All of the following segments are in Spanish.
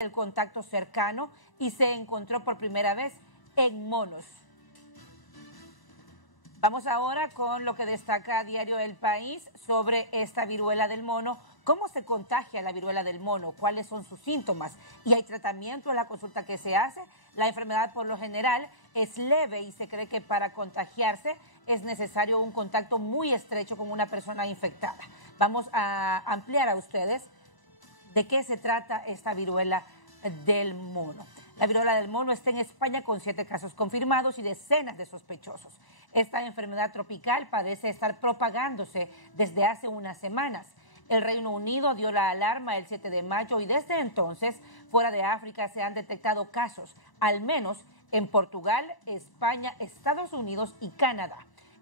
el contacto cercano y se encontró por primera vez en monos. Vamos ahora con lo que destaca Diario El País sobre esta viruela del mono. ¿Cómo se contagia la viruela del mono? ¿Cuáles son sus síntomas? ¿Y hay tratamiento en la consulta que se hace? La enfermedad por lo general es leve y se cree que para contagiarse es necesario un contacto muy estrecho con una persona infectada. Vamos a ampliar a ustedes de qué se trata esta viruela del mono. La viruela del mono está en España con 7 casos confirmados y decenas de sospechosos. Esta enfermedad tropical parece estar propagándose desde hace unas semanas. El Reino Unido dio la alarma el 7 de mayo y desde entonces, fuera de África, se han detectado casos, al menos en Portugal, España, Estados Unidos y Canadá.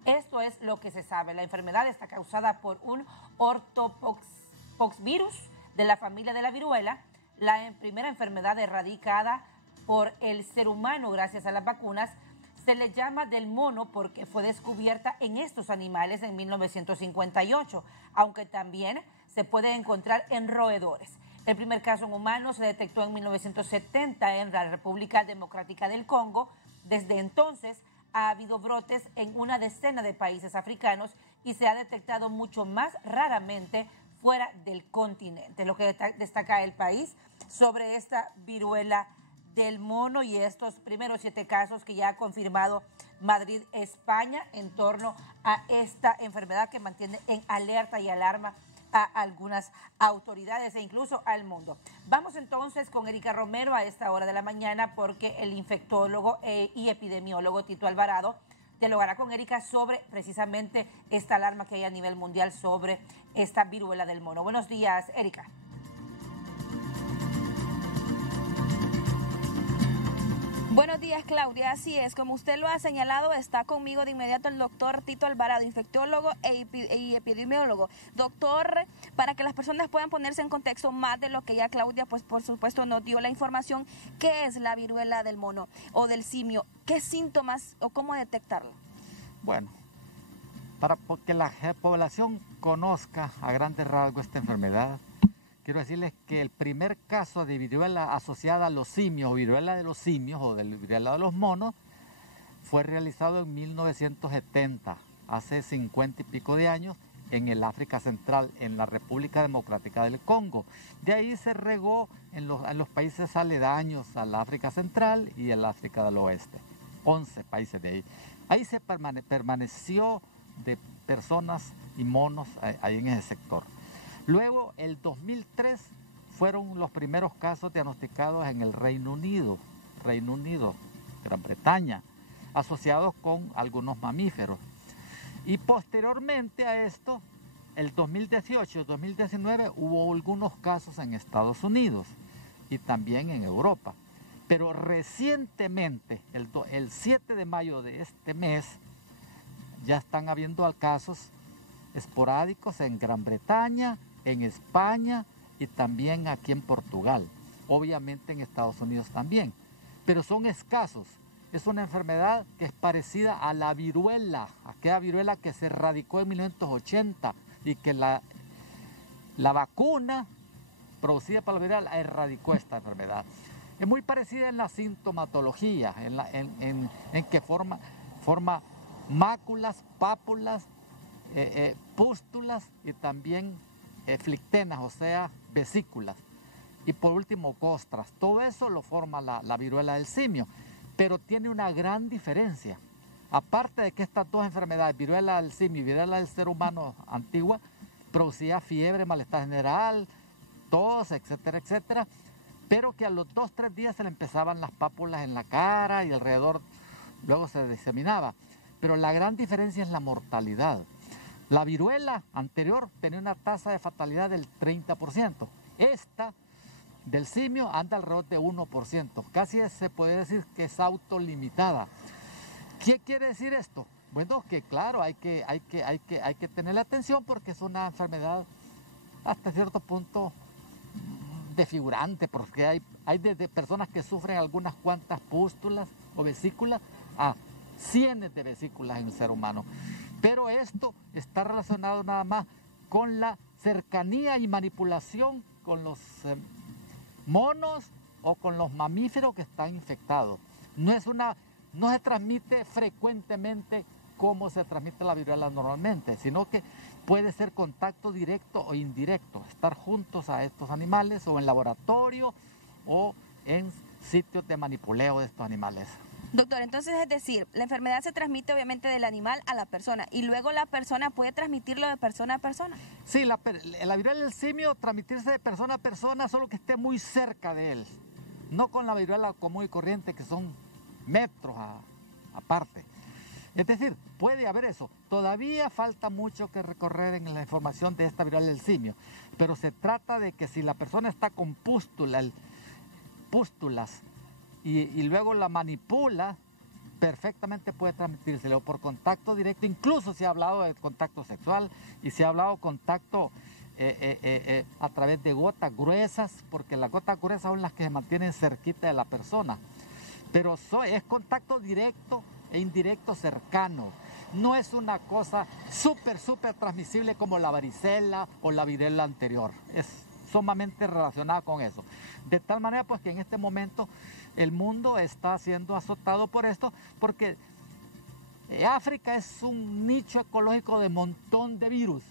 Esto es lo que se sabe. La enfermedad está causada por un ortopoxvirus de la familia de la viruela, la primera enfermedad erradicada por el ser humano gracias a las vacunas. Se le llama del mono porque fue descubierta en estos animales en 1958, aunque también se puede encontrar en roedores. El primer caso en humanos se detectó en 1970 en la República Democrática del Congo. Desde entonces ha habido brotes en una decena de países africanos y se ha detectado mucho más raramente fuera del continente. Lo que destaca El País sobre esta viruela del mono y estos primeros 7 casos que ya ha confirmado Madrid, España, en torno a esta enfermedad que mantiene en alerta y alarma a algunas autoridades e incluso al mundo. Vamos entonces con Erika Romero a esta hora de la mañana porque el infectólogo y epidemiólogo Tito Alvarado dialogará con Erika sobre precisamente esta alarma que hay a nivel mundial sobre esta viruela del mono. Buenos días, Erika. Buenos días, Claudia. Así es, como usted lo ha señalado, está conmigo de inmediato el doctor Tito Alvarado, infectólogo y epidemiólogo. Doctor, para que las personas puedan ponerse en contexto más de lo que ya Claudia, pues por supuesto, nos dio la información, ¿qué es la viruela del mono o del simio? ¿Qué síntomas o cómo detectarla? Bueno, para que la población conozca a grandes rasgos esta enfermedad, quiero decirles que el primer caso de viruela asociada a los simios, o viruela de los simios, o de viruela de los monos, fue realizado en 1970, hace 50 y pico de años, en el África Central, en la República Democrática del Congo. De ahí se regó en los países aledaños al África Central y el África del Oeste, 11 países de ahí. Ahí se permaneció de personas y monos ahí en ese sector. Luego, el 2003, fueron los primeros casos diagnosticados en el Reino Unido, Gran Bretaña, asociados con algunos mamíferos. Y posteriormente a esto, el 2018 y 2019, hubo algunos casos en Estados Unidos y también en Europa. Pero recientemente, el 7 de mayo de este mes, ya están habiendo casos esporádicos en Gran Bretaña, en España y también aquí en Portugal, obviamente en Estados Unidos también, pero son escasos. Es una enfermedad que es parecida a la viruela, aquella viruela que se erradicó en 1980 y que la vacuna producida por la viruela erradicó esta enfermedad. Es muy parecida en la sintomatología, en que forma máculas, pápulas, pústulas y también flictenas, o sea, vesículas. Y por último, costras. Todo eso lo forma la viruela del simio. Pero tiene una gran diferencia. Aparte de que estas dos enfermedades, viruela del simio y viruela del ser humano antigua, producía fiebre, malestar general, tos, etcétera, etcétera. Pero que a los 2-3 días se le empezaban las pápulas en la cara y alrededor, luego se diseminaba. Pero la gran diferencia es la mortalidad. La viruela anterior tenía una tasa de fatalidad del 30%. Esta del simio anda alrededor de 1%. Casi se puede decir que es autolimitada. ¿Qué quiere decir esto? Bueno, que claro, hay que tener atención porque es una enfermedad hasta cierto punto desfigurante, porque hay de personas que sufren algunas cuantas pústulas o vesículas a cientos de vesículas en el ser humano. Pero esto está relacionado nada más con la cercanía y manipulación con los monos o con los mamíferos que están infectados. No se transmite frecuentemente como se transmite la viruela normalmente, sino que puede ser contacto directo o indirecto, estar juntos a estos animales o en laboratorio o en sitios de manipuleo de estos animales. Doctor, entonces es decir, la enfermedad se transmite obviamente del animal a la persona y luego la persona puede transmitirlo de persona a persona. Sí, la viruela del simio transmitirse de persona a persona solo que esté muy cerca de él, no con la viruela común y corriente que son metros aparte. Es decir, puede haber eso. Todavía falta mucho que recorrer en la información de esta viruela del simio, pero se trata de que si la persona está con pústulas y luego la manipula, perfectamente puede transmitírselo por contacto directo, incluso se ha hablado de contacto sexual y se ha hablado de contacto a través de gotas gruesas, porque las gotas gruesas son las que se mantienen cerquita de la persona. Pero es contacto directo e indirecto cercano. No es una cosa súper transmisible como la varicela o la viruela anterior. Es sumamente relacionada con eso. De tal manera pues que en este momento el mundo está siendo azotado por esto, porque África es un nicho ecológico de montón de virus.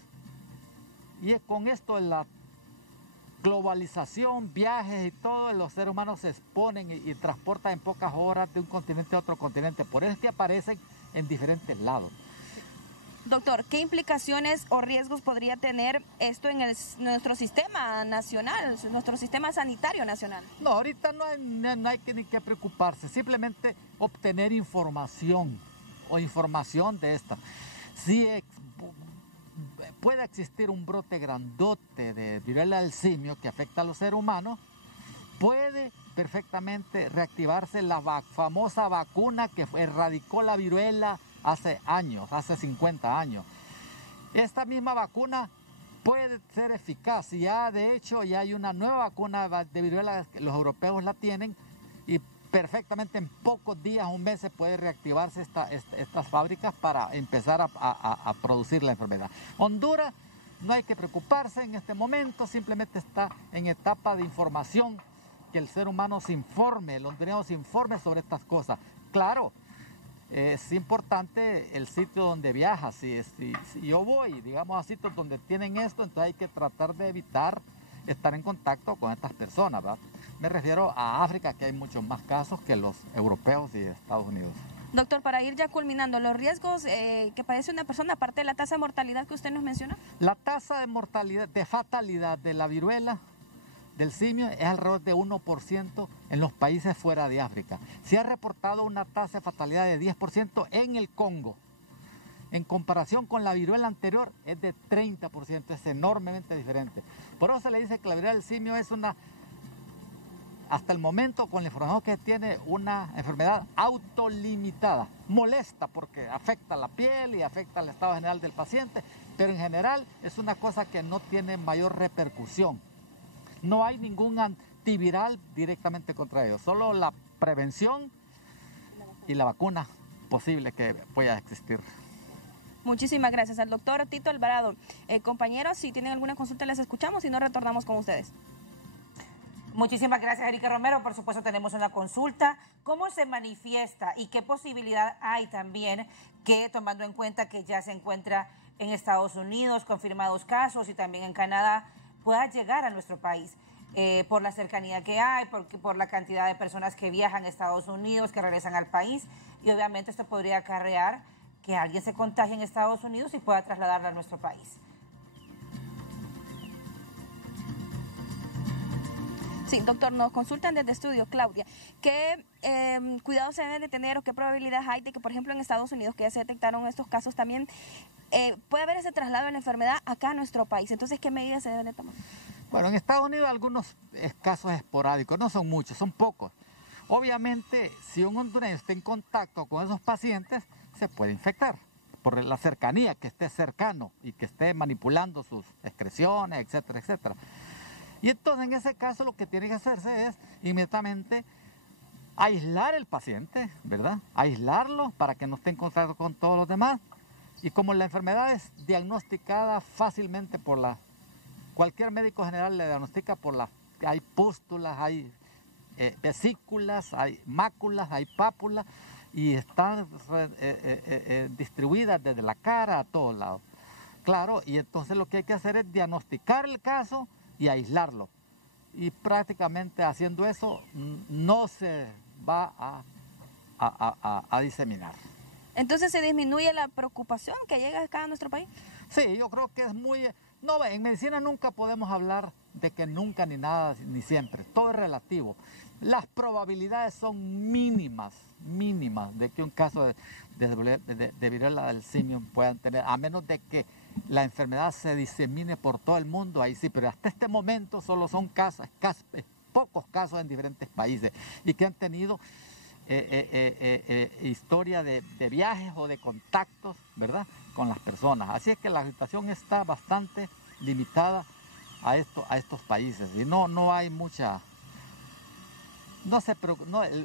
Y con esto la globalización, viajes y todo, los seres humanos se exponen y transportan en pocas horas de un continente a otro continente. Por eso es que aparecen en diferentes lados. Doctor, ¿qué implicaciones o riesgos podría tener esto en nuestro sistema nacional, nuestro sistema sanitario nacional? No, ahorita no hay ni que preocuparse, simplemente obtener información de esta. Si puede existir un brote grandote de viruela del simio que afecta a los seres humanos, puede perfectamente reactivarse la famosa vacuna que erradicó la viruela hace años, hace 50 años. Esta misma vacuna puede ser eficaz y de hecho ya hay una nueva vacuna de viruela, los europeos la tienen y perfectamente en pocos días, un mes, se puede reactivarse estas fábricas para empezar a producir la enfermedad. Honduras no hay que preocuparse en este momento, simplemente está en etapa de información, que el ser humano se informe, el hondureño se informe sobre estas cosas. Claro, es importante el sitio donde viaja. Si yo voy, digamos, a sitios donde tienen esto, entonces hay que tratar de evitar estar en contacto con estas personas, ¿verdad? Me refiero a África, que hay muchos más casos que los europeos y Estados Unidos. Doctor, para ir ya culminando, los riesgos que padece una persona, aparte de la tasa de mortalidad que usted nos menciona. La tasa de mortalidad, de fatalidad de la viruela del simio es alrededor de 1% en los países fuera de África. Se ha reportado una tasa de fatalidad de 10% en el Congo. En comparación con la viruela anterior es de 30%, es enormemente diferente. Por eso se le dice que la viruela del simio es hasta el momento, con la información que tiene, una enfermedad autolimitada. Molesta porque afecta la piel y afecta el estado general del paciente, pero en general es una cosa que no tiene mayor repercusión. No hay ningún antiviral directamente contra ellos, solo la prevención y la vacuna posible que pueda existir. Muchísimas gracias al doctor Tito Alvarado. Compañeros, si tienen alguna consulta les escuchamos y no retornamos con ustedes. Muchísimas gracias, Erika Romero. Por supuesto, tenemos una consulta. ¿Cómo se manifiesta y qué posibilidad hay también que, tomando en cuenta que ya se encuentra en Estados Unidos, confirmados casos, y también en Canadá, pueda llegar a nuestro país? Por la cercanía que hay, por la cantidad de personas que viajan a Estados Unidos, que regresan al país, y obviamente esto podría acarrear que alguien se contagie en Estados Unidos y pueda trasladarla a nuestro país. Sí, doctor, nos consultan desde estudio, Claudia. ¿Qué cuidados se deben de tener o qué probabilidades hay de que, por ejemplo, en Estados Unidos, que ya se detectaron estos casos también, puede haber ese traslado de la enfermedad acá a nuestro país? Entonces, ¿qué medidas se deben de tomar? Bueno, en Estados Unidos algunos casos esporádicos, no son muchos, son pocos. Obviamente, si un hondureño está en contacto con esos pacientes, se puede infectar por la cercanía, que esté cercano y que esté manipulando sus excreciones, etcétera, etcétera. Y entonces en ese caso lo que tiene que hacerse es inmediatamente aislar el paciente, ¿verdad? Aislarlo para que no esté en contacto con todos los demás. Y como la enfermedad es diagnosticada fácilmente cualquier médico general le diagnostica hay pústulas, hay vesículas, hay máculas, hay pápulas y están distribuidas desde la cara a todos lados. Claro, y entonces lo que hay que hacer es diagnosticar el caso y aislarlo. Y prácticamente haciendo eso no se va a diseminar. Entonces, ¿se disminuye la preocupación que llega acá a nuestro país? Sí, yo creo que es muy... No, en medicina nunca podemos hablar de que nunca ni nada, ni siempre. Todo es relativo. Las probabilidades son mínimas de que un caso de viruela del simio puedan tener, a menos de que la enfermedad se disemine por todo el mundo, ahí sí, pero hasta este momento solo son pocos casos en diferentes países y que han tenido historia de viajes o de contactos, ¿verdad?, con las personas. Así es que la situación está bastante limitada a estos países y no hay mucha...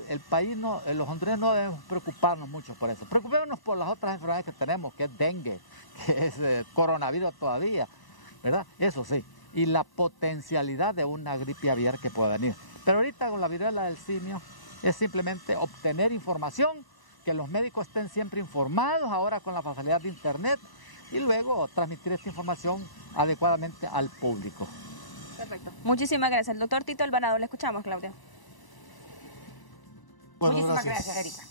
el país, los hondureños no debemos preocuparnos mucho por eso. Preocupémonos por las otras enfermedades que tenemos, que es dengue, que es coronavirus todavía, ¿verdad? Eso sí. Y la potencialidad de una gripe aviar que pueda venir. Pero ahorita con la viruela del simio es simplemente obtener información, que los médicos estén siempre informados, ahora con la facilidad de internet, y luego transmitir esta información adecuadamente al público. Perfecto. Muchísimas gracias. El doctor Tito Alvarado, le escuchamos, Claudia. Muchísimas gracias, Erika.